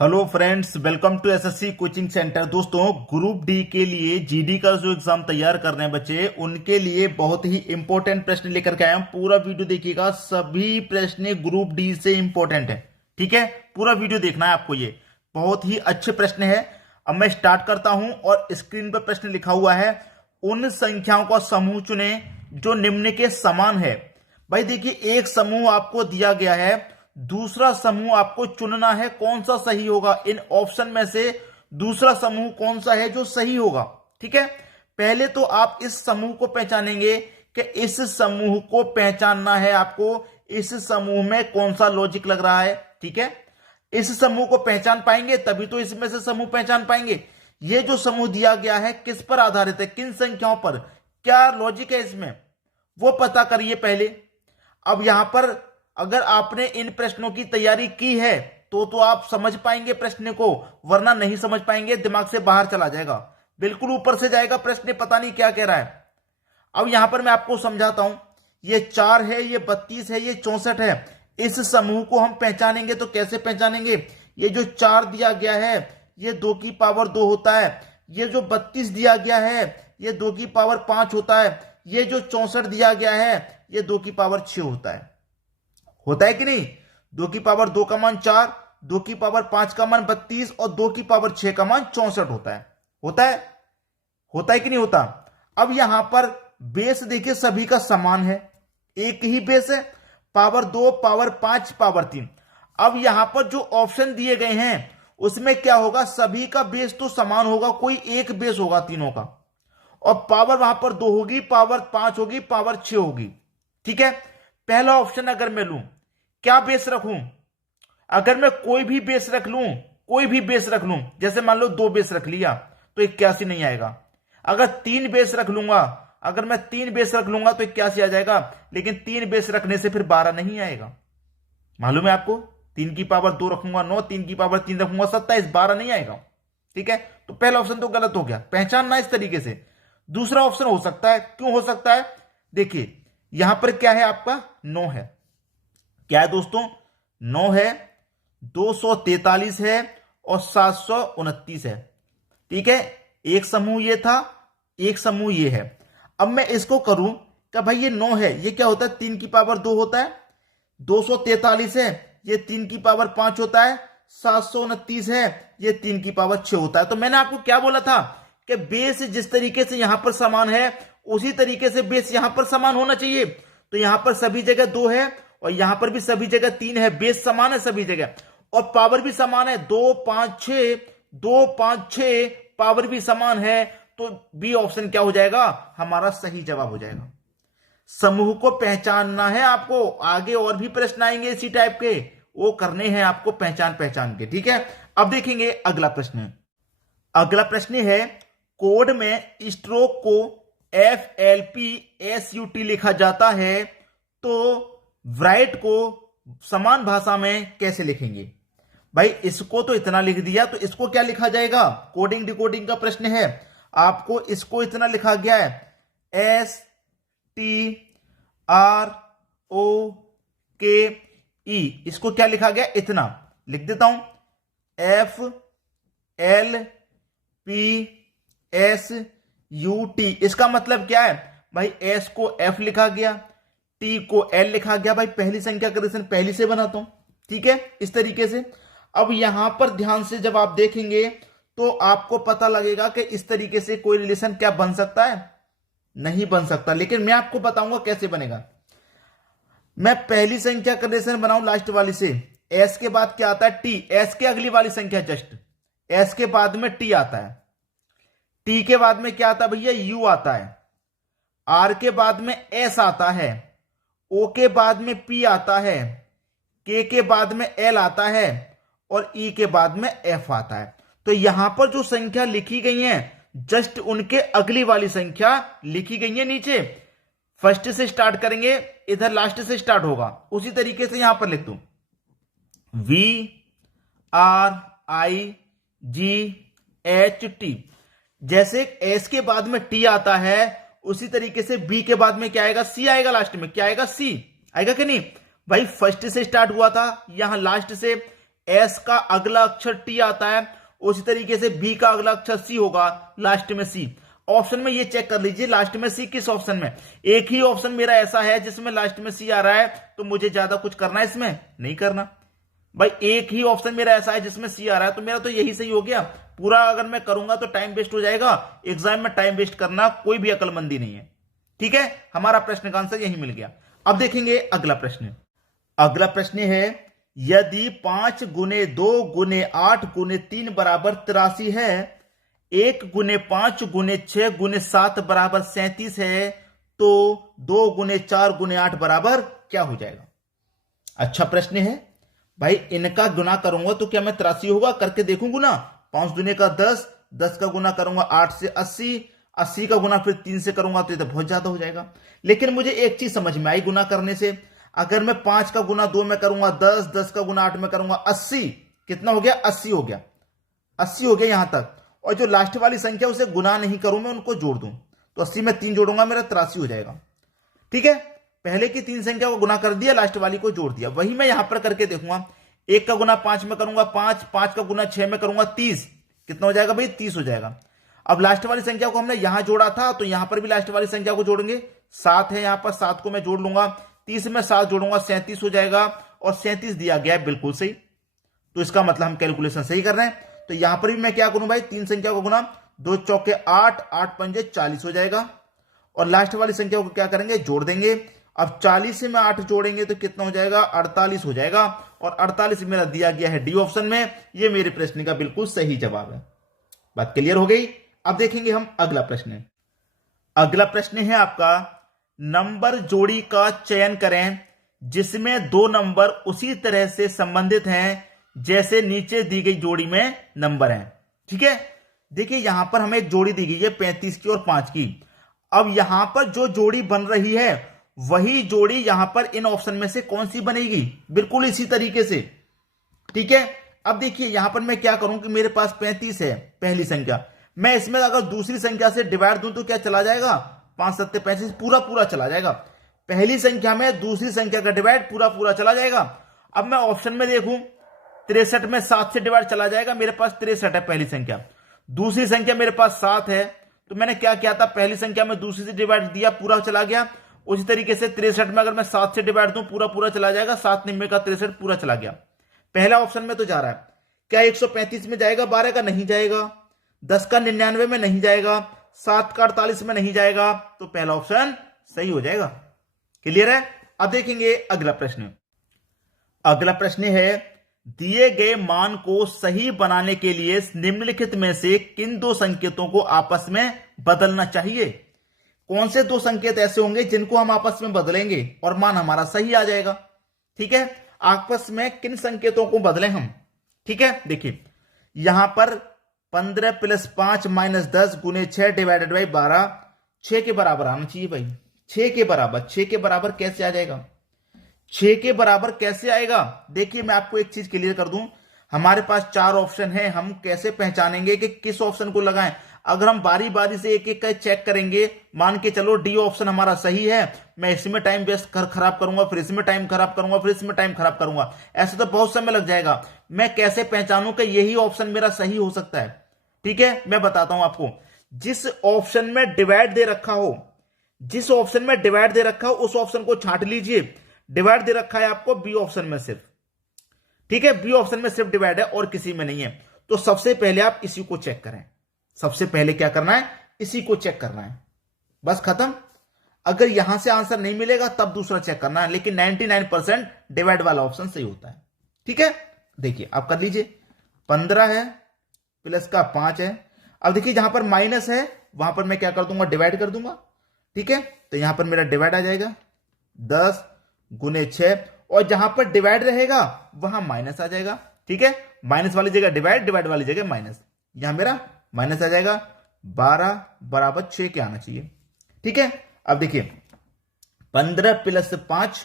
Hello friends, welcome to SSC coaching centre. दोस्तों, group D के लिए जीडी का जो एग्जाम तैयार कर रहे हैं बच्चे, उनके लिए बहुत ही इंपॉर्टेंट प्रश्न लेकर के आया हूं। पूरा वीडियो देखिएगा, सभी प्रश्न ग्रुप डी से इंपॉर्टेंट है। ठीक है, पूरा वीडियो देखना है आपको। ये बहुत ही अच्छे प्रश्न है। अब मैं स्टार्ट करता हूं और स्क्रीन पर प्रश्न लिखा हुआ है, उन संख्याओं का समूह चुने जो निम्न के समान है। भाई देखिए, एक समूह आपको दिया गया है, दूसरा समूह आपको चुनना है कौन सा सही होगा। इन ऑप्शन में से दूसरा समूह कौन सा है जो सही होगा। ठीक है, पहले तो आप इस समूह को पहचानेंगे कि इस समूह को पहचानना है आपको, इस समूह में कौन सा लॉजिक लग रहा है। ठीक है, इस समूह को पहचान पाएंगे तभी तो इसमें से समूह पहचान पाएंगे। ये जो समूह दिया गया है किस पर आधारित है, किन संख्याओं पर, क्या लॉजिक है इसमें, वो पता करिए पहले। अब यहां पर अगर आपने इन प्रश्नों की तैयारी की है तो आप समझ पाएंगे प्रश्न को, वरना नहीं समझ पाएंगे, दिमाग से बाहर चला जाएगा, बिल्कुल ऊपर से जाएगा प्रश्न, पता नहीं क्या कह रहा है। अब यहां पर मैं आपको समझाता हूं। ये 4 है, ये 32 है, ये 64 है। इस समूह को हम पहचानेंगे तो कैसे पहचानेंगे। ये जो 4 दिया गया है ये 2 की पावर 2 होता है। ये जो 32 दिया गया है ये 2 की पावर 5 होता है। ये जो 64 दिया गया है ये 2 की पावर 6 होता है कि नहीं। 2 की पावर 2 का मान 4, 2 की पावर 5 का मान 32 और 2 की पावर 6 का मान 64 होता है कि नहीं होता। अब यहां पर बेस देखिए सभी का समान है, एक ही बेस है, पावर 2, पावर 5, पावर 3। अब यहां पर जो ऑप्शन दिए गए हैं उसमें क्या होगा, सभी का बेस तो समान होगा, कोई एक बेस होगा तीनों का, और पावर वहां पर 2 होगी, पावर 5 होगी, पावर 6 होगी। ठीक है, पहला ऑप्शन अगर मैं लूं, क्या बेस रखूं, अगर मैं कोई भी बेस रख लूं, जैसे मान लो 2 बेस रख लिया तो 81 नहीं आएगा। अगर 3 बेस रख लूंगा, अगर मैं 3 बेस रख लूंगा तो 81 आ जाएगा, लेकिन 3 बेस रखने से फिर 12 नहीं आएगा। मालूम है आपको, 3 की पावर 2 रखूंगा 9, 3 की पावर 3 रखूंगा 27, 12 नहीं आएगा। ठीक है, तो पहला ऑप्शन तो गलत हो गया, पहचानना इस तरीके से। दूसरा ऑप्शन हो सकता है, क्यों हो सकता है, देखिए यहां पर क्या है, आपका 9 है। क्या है दोस्तों, 9 है, 243 है और 729 है। ठीक है, एक समूह ये था, एक समूह ये है। अब मैं इसको करूं क्या, भाई ये 9 है, ये क्या होता है, 3 की पावर 2 होता है। 243 है, ये 3 की पावर 5 होता है। 729 है, ये 3 की पावर 6 होता है। तो मैंने आपको क्या बोला था कि बेस जिस तरीके से यहां पर समान है उसी तरीके से बेस यहां पर समान होना चाहिए। तो यहां पर सभी जगह 2 है और यहां पर भी सभी जगह 3 है, बेस समान है सभी जगह, और पावर भी समान है, 2 5 6, 2 5 6, पावर भी समान है। तो बी ऑप्शन क्या हो जाएगा, हमारा सही जवाब हो जाएगा। समूह को पहचानना है आपको, आगे और भी प्रश्न आएंगे इसी टाइप के, वो करने हैं आपको पहचान पहचान के। ठीक है, अब देखेंगे अगला प्रश्न। अगला प्रश्न है, कोड में स्ट्रोक को FLPSUT लिखा जाता है तो राइट को समान भाषा में कैसे लिखेंगे। भाई इसको तो इतना लिख दिया, तो इसको क्या लिखा जाएगा, कोडिंग डिकोडिंग का प्रश्न है। आपको इसको इतना लिखा गया है, STROKE, इसको क्या लिखा गया, इतना लिख देता हूं, FLPSUT। इसका मतलब क्या है भाई, S को F लिखा गया, T को L लिखा गया। भाई पहली संख्या का रिलेशन पहली से बनाता हूं। ठीक है, इस तरीके से। अब यहां पर ध्यान से जब आप देखेंगे तो आपको पता लगेगा कि इस तरीके से कोई रिलेशन क्या बन सकता है, नहीं बन सकता, लेकिन मैं आपको बताऊंगा कैसे बनेगा। मैं पहली संख्या का रिलेशन बनाऊं लास्ट वाली से, S के बाद क्या आता है, T, S के अगली वाली संख्या जस्ट, S के बाद में T आता है, T के बाद में क्या आता है भैया, U आता है, R के बाद में S आता है, O के बाद में P आता है, K के बाद में L आता है और E के बाद में F आता है। तो यहां पर जो संख्या लिखी गई है जस्ट उनके अगली वाली संख्या लिखी गई है नीचे। फर्स्ट से स्टार्ट करेंगे, इधर लास्ट से स्टार्ट होगा, उसी तरीके से यहां पर लिख दूं, VRIGHT। जैसे S के बाद में T आता है उसी तरीके से B के बाद में क्या आएगा, C आएगा, लास्ट में क्या आएगा, C आएगा कि नहीं। भाई फर्स्ट से स्टार्ट हुआ था, यहां लास्ट से एस का अगला अक्षर टी आता है, उसी तरीके से बी का अगला अक्षर सी होगा, लास्ट में सी। ऑप्शन में ये चेक कर लीजिए लास्ट में सी किस ऑप्शन में। एक ही ऑप्शन मेरा ऐसा है जिसमें लास्ट में सी आ रहा है, तो मुझे ज्यादा कुछ करना है इसमें नहीं करना भाई। एक ही ऑप्शन मेरा ऐसा है जिसमें सी आ रहा है, तो मेरा तो यही सही हो गया। पूरा अगर मैं करूंगा तो टाइम वेस्ट हो जाएगा, एग्जाम में टाइम वेस्ट करना कोई भी अक्लमंदी नहीं है। ठीक है, हमारा प्रश्न का आंसर यही मिल गया। अब देखेंगे अगला प्रश्न। अगला प्रश्न है, यदि 5 गुने 2 गुने 8 गुने 3 बराबर 83 है, 1 गुने 5 गुने 6 गुने 7 बराबर 37 है, तो 2 गुने 4 गुने 8 बराबर क्या हो जाएगा? अच्छा प्रश्न है भाई। इनका गुना करूंगा तो क्या मैं 83 होगा? करके देखूं गुना। 5 दुने का 10, 10 का गुना करूंगा 8 से 80, 80 का गुना फिर 3 से करूंगा तो ये तो बहुत ज्यादा हो जाएगा। लेकिन मुझे एक चीज समझ में आई गुना करने से, अगर मैं 5 का गुना 2 में करूंगा 10, 10 का गुना 8 में करूंगा 80, कितना हो गया? 80 हो गया, 80 हो गया यहां तक। और जो लास्ट वाली संख्या उसे गुना नहीं करूं मैं, उनको जोड़ दूं, तो 80 में 3 जोड़ूंगा मेरा 83 हो जाएगा। ठीक है, पहले की 3 संख्या को गुना कर दिया, लास्ट वाली को जोड़ दिया। वही मैं यहां पर करके देखूंगा। 1 का गुना 5 में करूंगा 5, 5 का गुना 6 में करूंगा 30, कितना हो जाएगा भाई? 30 हो जाएगा। अब लास्ट वाली संख्या को हमने यहां जोड़ा था, तो यहां पर भी लास्ट वाली संख्या को जोड़ेंगे। 7 है यहां पर, 7 को मैं जोड़ लूंगा, 30 में 7 जोड़ूंगा 37 हो जाएगा, और 37 दिया गया है बिल्कुल सही। तो इसका मतलब हम कैलकुलेशन सही कर रहे हैं। तो यहां पर भी मैं क्या करूं भाई? 3 संख्या को गुना, 2 चौके 8, 8 पंजे 40 हो जाएगा, और लास्ट वाली संख्या को क्या करेंगे? जोड़ देंगे। अब 40 से मैं 8 जोड़ेंगे तो कितना हो जाएगा? 48 हो जाएगा, और 48 मेरा दिया गया है डी ऑप्शन में। ये मेरे प्रश्न का बिल्कुल सही जवाब है। बात क्लियर हो गई। अब देखेंगे हम अगला प्रश्न। अगला प्रश्न है आपका, नंबर जोड़ी का चयन करें जिसमें 2 नंबर उसी तरह से संबंधित हैं जैसे नीचे दी गई जोड़ी में नंबर हैं। ठीक है, देखिए यहां पर हमें एक जोड़ी दी गई है 35 की और 5 की। अब यहां पर जो जोड़ी बन रही है वही जोड़ी यहां पर इन ऑप्शन में से कौन सी बनेगी? बिल्कुल इसी तरीके से। ठीक है, अब देखिए यहां पर मैं क्या करूं कि मेरे पास 35 है पहली संख्या, मैं इसमें अगर दूसरी संख्या से डिवाइड दूं तो क्या चला जाएगा? 5 7 35, पूरा पूरा चला जाएगा। पहली संख्या में दूसरी संख्या का डिवाइड पूरा पूरा चला जाएगा। अब मैं ऑप्शन में देखूं, 63 में 7 से डिवाइड चला जाएगा, मेरे पास 63 है पहली संख्या। दूसरी संख्या मेरे पास 7 है, तो मैंने क्या किया था? पहली संख्या में दूसरी से डिवाइड दिया, पूरा चला गया। उसी तरीके से 63 में अगर मैं 7 से डिवाइड दूं, पूरा पूरा चला जाएगा। 7 निम्बे का 63 पूरा चला गया। पहला ऑप्शन में तो जा रहा है। क्या 135 में जाएगा? 12 का नहीं जाएगा। 10 का 99 में नहीं जाएगा। 7 का 48 में नहीं जाएगा। तो पहला ऑप्शन सही हो जाएगा। क्लियर है? अब देखेंगे अगला प्रश्न। अगला प्रश्न है, दिए गए मान को सही बनाने के लिए निम्नलिखित में से किन 2 संकेतों को आपस में बदलना चाहिए? कौन से 2 संकेत ऐसे होंगे जिनको हम आपस में बदलेंगे और मान हमारा सही आ जाएगा? ठीक है, आपस में किन संकेतों को बदलें हम? ठीक है, देखिए यहां पर 15 + 5 - 10 गुने 6 डिवाइडेड बाई 12, 6 के बराबर आना चाहिए भाई। 6 के बराबर, 6 के बराबर कैसे आ जाएगा? 6 के बराबर कैसे आएगा? देखिए मैं आपको एक चीज क्लियर कर दूं, हमारे पास 4 ऑप्शन है, हम कैसे पहचानेंगे कि किस ऑप्शन को लगाएं? अगर हम बारी बारी से एक एक का चेक करेंगे, मान के चलो डी ऑप्शन हमारा सही है, मैं इसमें टाइम वेस्ट खराब करूंगा, फिर इसमें टाइम खराब करूंगा, फिर इसमें टाइम खराब करूंगा, ऐसे तो बहुत समय लग जाएगा। मैं कैसे पहचानूं कि यही ऑप्शन मेरा सही हो सकता है? ठीक है, मैं बताता हूं आपको। जिस ऑप्शन में डिवाइड दे रखा हो, जिस ऑप्शन में डिवाइड दे रखा हो उस ऑप्शन को छांट लीजिए। डिवाइड दे रखा है आपको बी ऑप्शन में सिर्फ। ठीक है, बी ऑप्शन में सिर्फ डिवाइड है और किसी में नहीं है। तो सबसे पहले आप इसी को चेक करें। सबसे पहले क्या करना है? इसी को चेक करना है, बस खत्म। अगर यहां से आंसर नहीं मिलेगा तब दूसरा चेक करना है, लेकिन 99% डिवाइड वाला ऑप्शन सही होता है। ठीक है, देखिए आप कर लीजिए। 15 है प्लस का 5 है। अब देखिए जहां पर माइनस है वहां पर मैं क्या कर दूंगा? डिवाइड कर दूंगा। ठीक है, तो यहां पर मेरा डिवाइड आ जाएगा 10 गुने 6, और जहां पर डिवाइड रहेगा वहां माइनस आ जाएगा। ठीक है, माइनस वाली जगह डिवाइड, डिवाइड वाली जगह माइनस, यहां मेरा माइनस आ जाएगा। 12 बराबर 6 के आना चाहिए। ठीक है, अब देखिए 15 + 5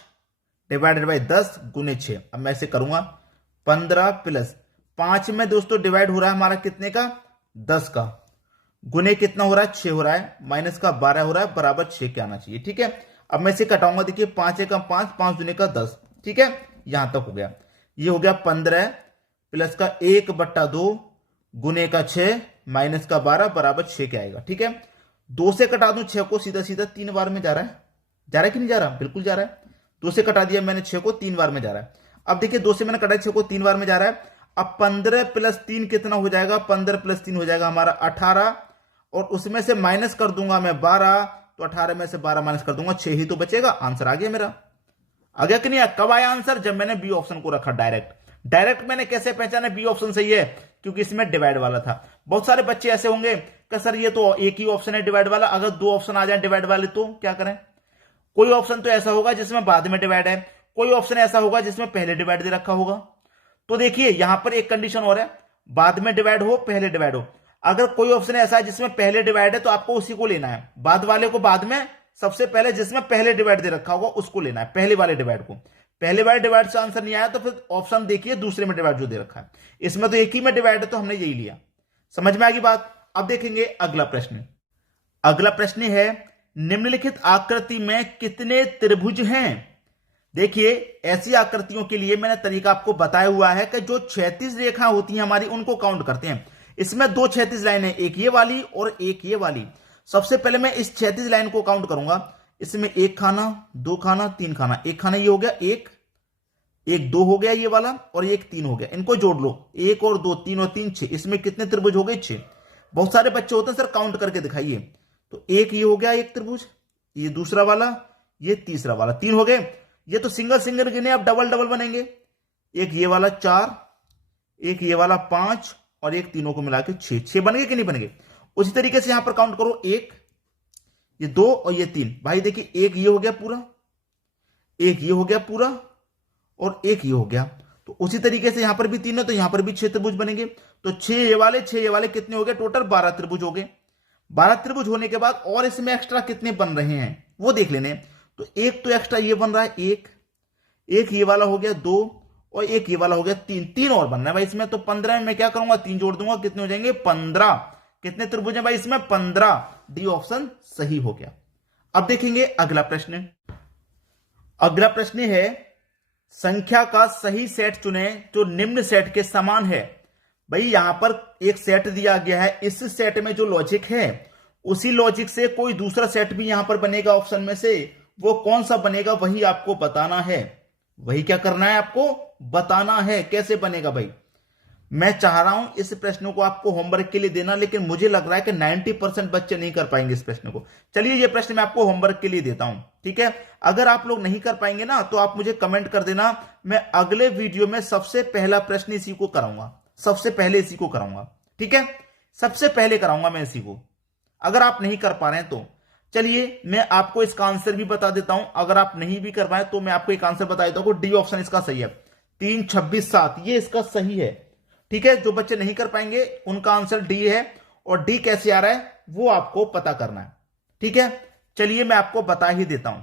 डिवाइडेड बाई 10 गुने 6। अब मैं ऐसे करूंगा, 15 + 5 में दोस्तों डिवाइड हो रहा है हमारा कितने का? 10 का। गुने कितना हो रहा है? 6 हो रहा है। माइनस का 12 हो रहा है, बराबर 6 के आना चाहिए। ठीक है, अब मैं इसे कटाऊंगा। देखिए 5 × 5, 5 दूने का 10। ठीक है, यहां तक हो गया। ये हो गया 15 प्लस का 1/2 गुने का 6 माइनस का 12 बराबर 6 के आएगा। ठीक है, 2 से कटा दूं 6 को, सीधा सीधा 3 बार में जा रहा है कि नहीं जा रहा? बिल्कुल जा रहा है। 2 से कटा दिया मैंने 6 को, 3 बार में जा रहा है। अब देखिए 2 से मैंने कटा 6 को, 3 बार में जा रहा है। अब 15 + 3 कितना हो जाएगा? 15 + 3 हो जाएगा हमारा 18, और उसमें से माइनस कर दूंगा मैं 12, तो 18 में से 12 माइनस कर दूंगा 6 ही तो बचेगा। आंसर आ गया मेरा। आ गया कि नहीं? कब आया आंसर? जब मैंने बी ऑप्शन को रखा डायरेक्ट मैंने कैसे पहचाना बी ऑप्शन सही है? क्योंकि इसमें डिवाइड वाला था। बहुत सारे बच्चे ऐसे होंगे कि सर ये तो एक ही ऑप्शन है डिवाइड वाला, अगर 2 ऑप्शन आ जाए डिवाइड वाले तो क्या करें? कोई ऑप्शन तो ऐसा होगा जिसमें बाद में डिवाइड है, कोई ऑप्शन ऐसा होगा जिसमें पहले डिवाइड दे रखा होगा। तो देखिए यहां पर एक कंडीशन और है, बाद में डिवाइड हो पहले डिवाइड हो। अगर कोई ऑप्शन ऐसा है जिसमें पहले डिवाइड है तो आपको उसी को लेना है, बाद वाले को बाद में, सबसे पहले जिसमें पहले डिवाइड दे रखा होगा उसको लेना है, पहले वाले डिवाइड को। पहले वाले डिवाइड से आंसर नहीं आया तो फिर ऑप्शन देखिए दूसरे में डिवाइड जो दे रखा है। इसमें तो एक ही में डिवाइड है तो हमने यही लिया। समझ में आ गई बात? अब देखेंगे अगला प्रश्न। अगला प्रश्न है, निम्नलिखित आकृति में कितने त्रिभुज हैं? देखिए ऐसी आकृतियों के लिए मैंने तरीका आपको बताया हुआ है कि जो क्षैतिज रेखा होती है हमारी उनको काउंट करते हैं। इसमें 2 क्षैतिज लाइन है, एक ये वाली और एक ये वाली। सबसे पहले मैं इस क्षैतिज लाइन को काउंट करूंगा। इसमें 1 खाना, 2 खाना, 3 खाना। 1 खाना ये हो गया, 1 2 हो गया ये वाला, और 1 3 हो गया। इनको जोड़ लो, 1 और 2 3 और 3 6। इसमें कितने त्रिभुज हो गए? 6। बहुत सारे बच्चे होते हैं सर काउंट करके दिखाइए, तो 1 ये हो गया एक त्रिभुज, ये दूसरा वाला, ये तीसरा वाला, 3 हो गए। ये तो सिंगल सिंगल गिने, अब डबल डबल बनेंगे। एक ये वाला 4, एक ये वाला 5, और एक तीनों को मिला के 6 बन गए कि नहीं बन गए? उसी तरीके से यहां पर काउंट करो, 1 ये 2 और ये 3। भाई देखिए 1 ये हो गया पूरा, 1 ये हो गया पूरा, और 1 ये हो गया। तो उसी तरीके से यहां पर भी 3 है तो यहां पर भी 6 त्रिभुज बनेंगे। तो 6 ये वाले, 6 ये वाले कितने हो गए? टोटल 12 त्रिभुज हो गए। 12 त्रिभुज होने के बाद और इसमें एक्स्ट्रा कितने बन रहे हैं वो देख लेने। तो एक तो एक्स्ट्रा ये बन रहा है, एक ये वाला हो गया 2, और एक ये वाला हो गया 3 और बनना है भाई इसमें। तो 15 में मैं क्या करूंगा? 3 जोड़ दूंगा, कितने हो जाएंगे? 15। कितने त्रिभुज हैं भाई इसमें? 15। डी ऑप्शन सही हो गया। अब देखेंगे अगला प्रश्न। अगला प्रश्न है, संख्या का सही सेट चुने जो निम्न सेट के समान है। भाई यहां पर एक सेट दिया गया है, इस सेट में जो लॉजिक है उसी लॉजिक से कोई दूसरा सेट भी यहां पर बनेगा ऑप्शन में से। वो कौन सा बनेगा वही आपको बताना है। वही क्या करना है? आपको बताना है कैसे बनेगा। भाई मैं चाह रहा हूं इस प्रश्न को आपको होमवर्क के लिए देना, लेकिन मुझे लग रहा है कि 90% बच्चे नहीं कर पाएंगे इस प्रश्न को। चलिए ये प्रश्न मैं आपको होमवर्क के लिए देता हूं, ठीक है? अगर आप लोग नहीं कर पाएंगे ना तो आप मुझे कमेंट कर देना, मैं अगले वीडियो में सबसे पहला प्रश्न इसी को कराऊंगा, सबसे पहले इसी को कराऊंगा, ठीक है? सबसे पहले कराऊंगा मैं इसी को, अगर आप नहीं कर पा रहे हैं तो। चलिए मैं आपको इसका आंसर भी बता देता हूं, अगर आप नहीं भी कर पाए तो मैं आपको एक आंसर बता देता हूं। डी ऑप्शन इसका सही है, 3 26 7 ये इसका सही है, ठीक है? जो बच्चे नहीं कर पाएंगे उनका आंसर डी है, और डी कैसे आ रहा है वो आपको पता करना है, ठीक है? चलिए मैं आपको बता ही देता हूं।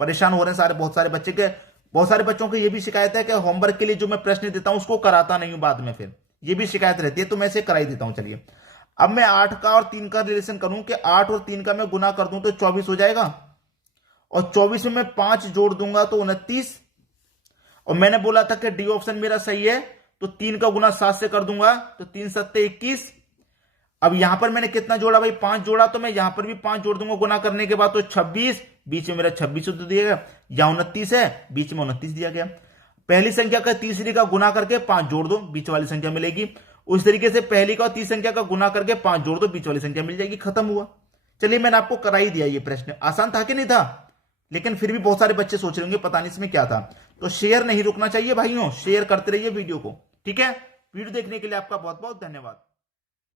परेशान हो रहे हैं सारे, बहुत सारे बच्चे के, बहुत सारे बच्चों की ये भी शिकायत है कि होमवर्क के लिए जो मैं प्रश्न देता हूं उसको कराता नहीं हूं बाद में, फिर ये भी शिकायत रहती है, तो मैं इसे करा ही देता हूं। चलिए अब मैं 8 का और 3 का रिलेशन करूं कि 8 और 3 का मैं गुना कर दूं तो 24 हो जाएगा, और 24 में मैं 5 जोड़ दूंगा तो 29, और मैंने बोला था कि डी ऑप्शन मेरा सही है, तो 3 का गुना 7 से कर दूंगा तो 3 7 21। अब यहां पर मैंने कितना जोड़ा भाई? 5 जोड़ा, तो मैं यहां पर भी 5 जोड़ दूंगा गुना करने के बाद, तो 26, बीच में मेरा 26 तो दिया गया, यहां 29 है, बीच में 29 दिया गया। पहली संख्या का तीसरी का गुना करके 5 जोड़ दो, बीच वाली संख्या मिलेगी। उस तरीके से पहली का और तीसरी संख्या का गुना करके 5 जोड़ दो, बीच वाली संख्या मिल जाएगी, खत्म हुआ। चलिए मैंने आपको करा ही दिया। ये प्रश्न आसान था कि नहीं था? लेकिन फिर भी बहुत सारे बच्चे सोच रहे होंगे पता नहीं इसमें क्या था। तो शेयर नहीं रुकना चाहिए भाइयों, शेयर करते रहिए वीडियो को, ठीक है? वीडियो देखने के लिए आपका बहुत बहुत धन्यवाद।